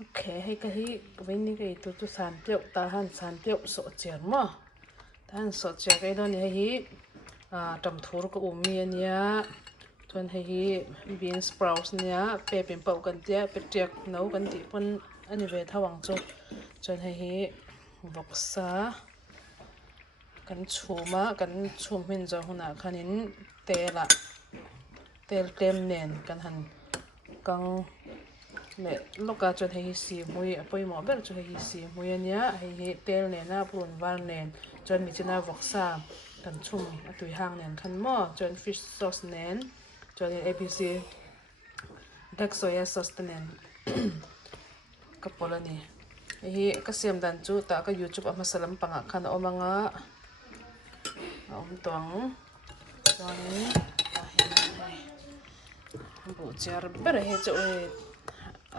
ok hay cái hi với ní cái tu sản piauh tahan sản piauh sọ chèn mà tahan sọ chèn cái đó này hi trầm thur có umi nia tuần hi bean sprouts nia pe pin pau kan tia pe tiak nấu kan ti pon ani ve thawang chu tuần hi vok sa kan chum min zo huna khanin tela tel tem nen kan han kang le loka chon hei si mui apoi mo ber chu hei si mui ania hei tel ne na pun war nen chon mi china voksa kan chum atui hang nen khan mo chon fish sauce nen chon abc dark soya sauce nen kapolani hei ka siam dan chu ta ka youtube ama salam panga khan omanga tong chon bu char ber he chu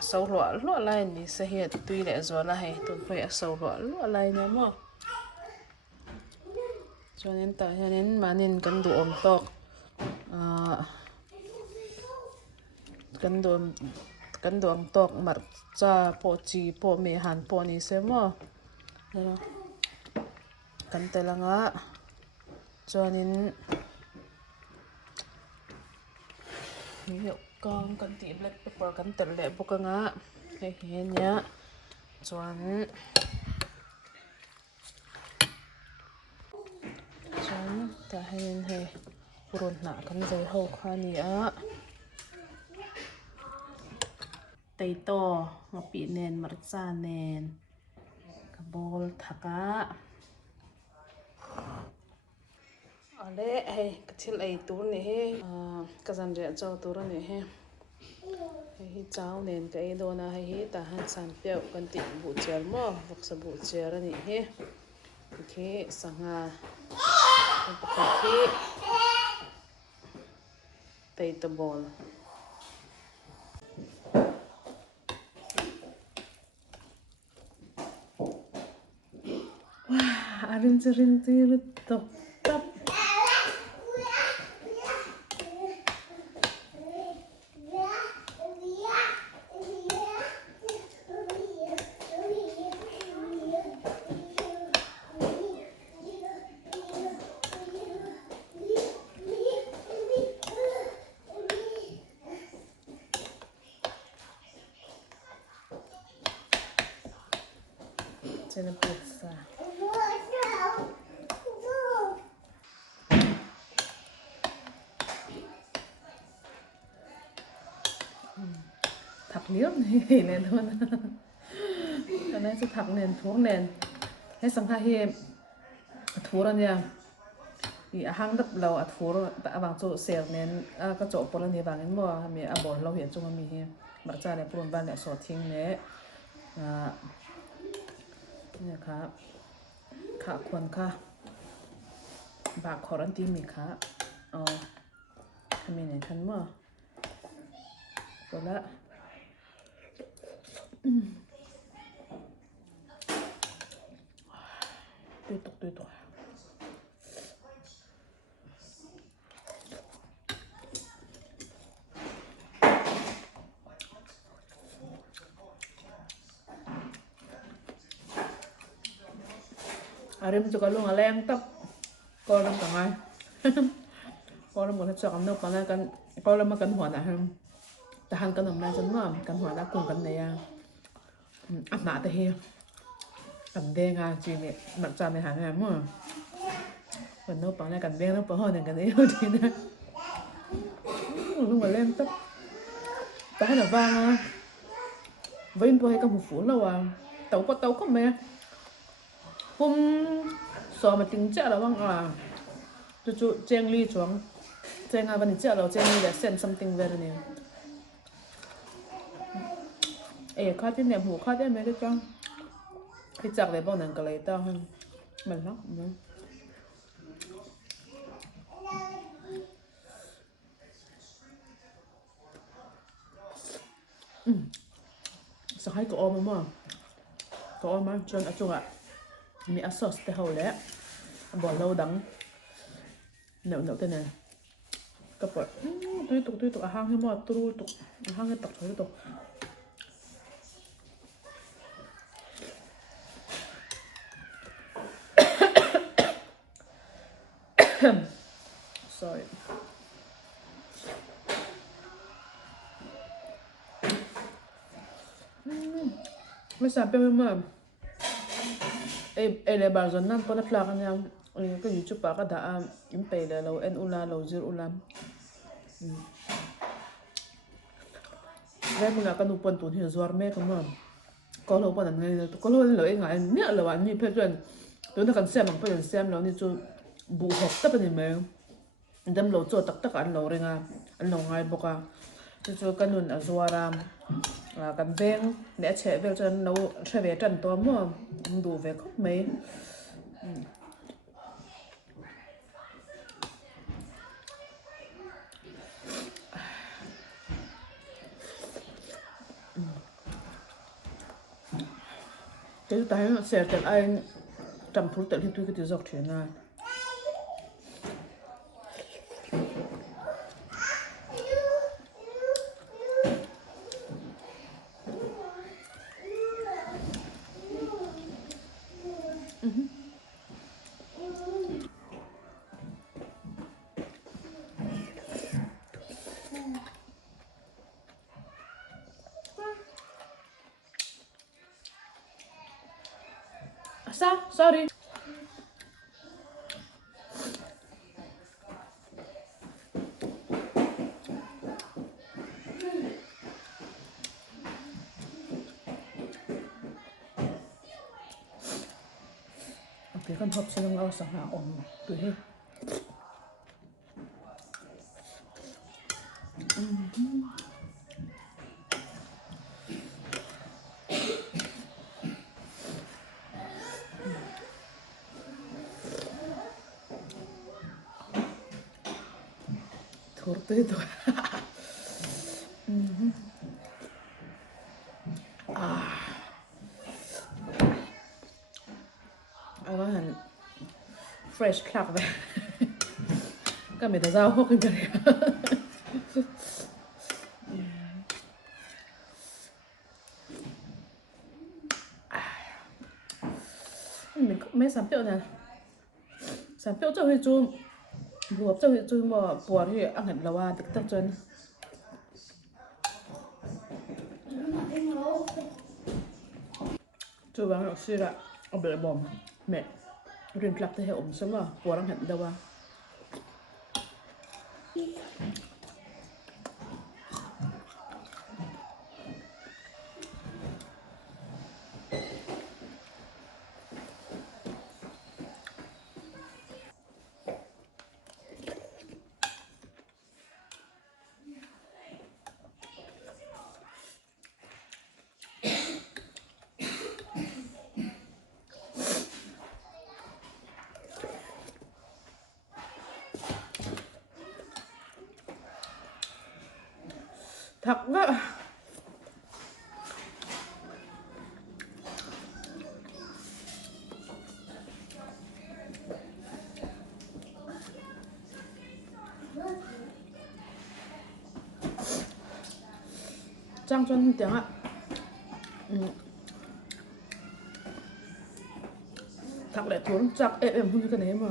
sâu lụa lại ní sẽ hiện tuy lẽ gió là hay tôi phải sâu lụa lại nữa mà cho nên mà nên cần đồ ẩm tóc mặt cha po chi po mè hàn po ní xem mà đó cần tay là ngã cho nên hiệu con cần tí black pepper cần tận lệ bộ cái ngã cái hèn nhá chọn ta hay hay buồn nã cần dây hậu khoa nỉ á tay to ngọc bị nền mặt da nền cái bol thắc á ở đây hay cái thil ấy tú này he cái dàn rẻ cho tú này he hay cháo nền cái đồ na hay ta han san piauh kan ti bu cher mo vok sa bu cher ani he khi sanga kan khi tay to bol wow arin serin tir top top trên pizza thạc liếc này nền luôn cái này sẽ thạc nền thuốc nền hết sang thay hi thuốc rồi nha thì hang đập lâu thuốc đã bằng chỗ sẹo nền cái chỗ bò lên thì bằng cái mò mình bò lâu hiện trong mình hi mặt ra để bùn ban để sọt thiên nèเนี่ยครับขาควรค่ะบากคอรันตีมีค่ะอ๋อทำยังไงทันมั้งก็ละตุยตกArim juga lu ngaleng tap kalau orang tangai kalau mau cakap kamu karena kan kalau makan huan dah tahan kan namanya semua kan huan dah cùng kan ya anak teh kan deng aja ni nak cari hàng em mà còn nấu bằng này kan deng nấu bằng hơn kan yêu thì nè lu ngaleng tap tahan là vang với tôi hay cầm phủ lâu tàu có mẹ hôm so mà tính chất là vâng chú chèn ly chuông chèn bên chất là chèn ly để send something về này e.ka thì niệm hủ khát đấy mấy cái trong cái chặt để bao nàng cái lấy tao hơn mình lắm sao hay có ôm mà có ôm mà chọn ở chỗ ạ mi sauce te hau le bỏ lâu đắng nấu thế này các bạn tôi tục hang cái mò tôi tục hang cái tập thôi tục Mới sao bây mà ele bar zon nan pona plak nya cái YouTube pa ka da im pe le lo en ula lo zir ulam ve muna ka nu pon tu hi zuar me ka ma có lâu bọn này có lâu lời ngại nhớ là bạn như phê chuẩn tôi nó cần xem bằng phê chuẩn xem nó như cho bù học tất cả mình đâm lâu cho tất cả anh lâu rồi nga anh lâu ngay bốc à cho cái nón ở zoaram là cần veng để trẻ về cho nó sẽ về trần to mà đủ về khóc mấy cái tay nó sẽ tự anh trầm phút tự nhiên tôi cái dọc chuyện này sao sorry cái con hộp sẽ không sao hả ổn tuổi hết thổi tới thôi nó hẳn fresh clap vậy cái mình đã giao hộp cái này mình mấy sản phẩm này sản phẩm cho hơi chung buộc cho hơi chung mà buộc thì ăn hẳn là hoa được tất chân chú bạn học sư là ở bể bom mẹ riêng clap thì ổn sớm mà buộc ăn hẳn đâu à thật đó trang chân tiếng ạ thật lại thốn chắc em không như cái này mà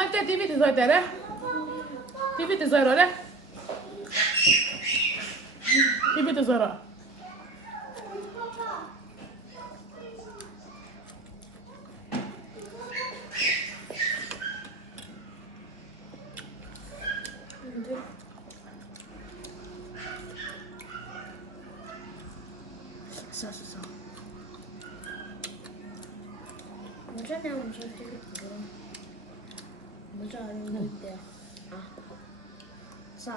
mà chơi tivi thì rồi đấy. Tivi thì rồi đấy. Tivi thì rồi. Sao.我这边我说这个不用，我这弄的啊，3。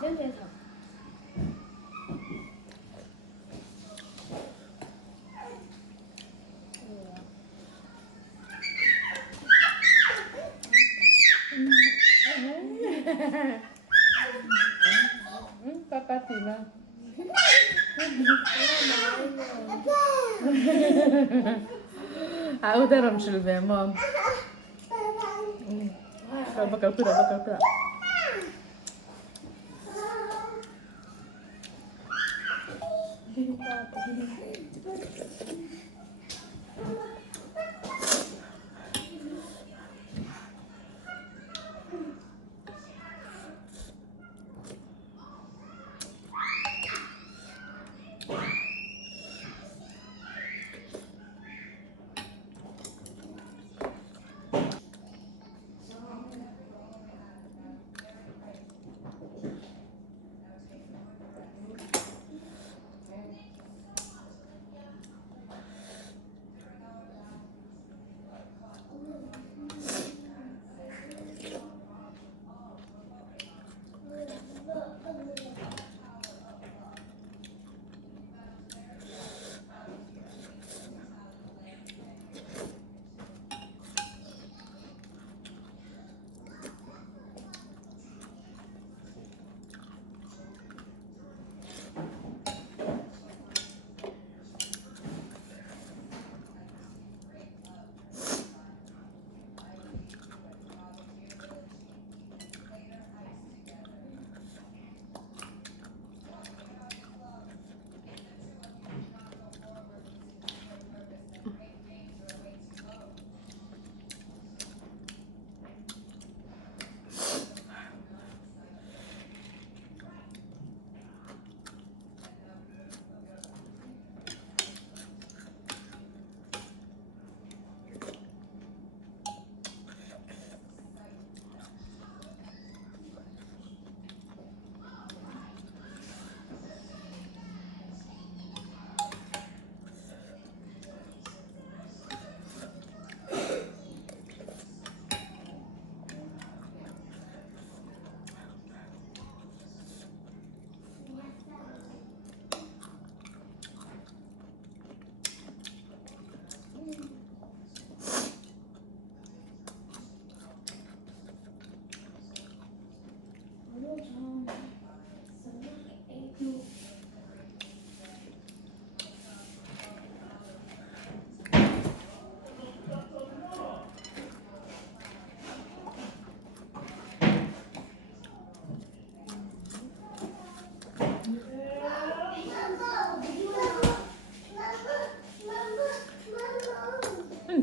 天天疼。Papa Tina. Udah ram silve mom. Bakal pura.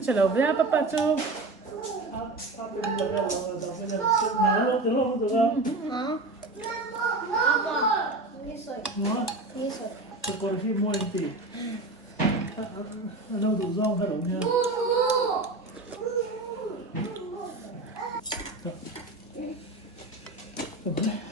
Chờ lâu với papa chú. 아빠, 있어요. 뭐? 있어요. 그걸 힘모인데 너도 좀 하려면 자, 그래.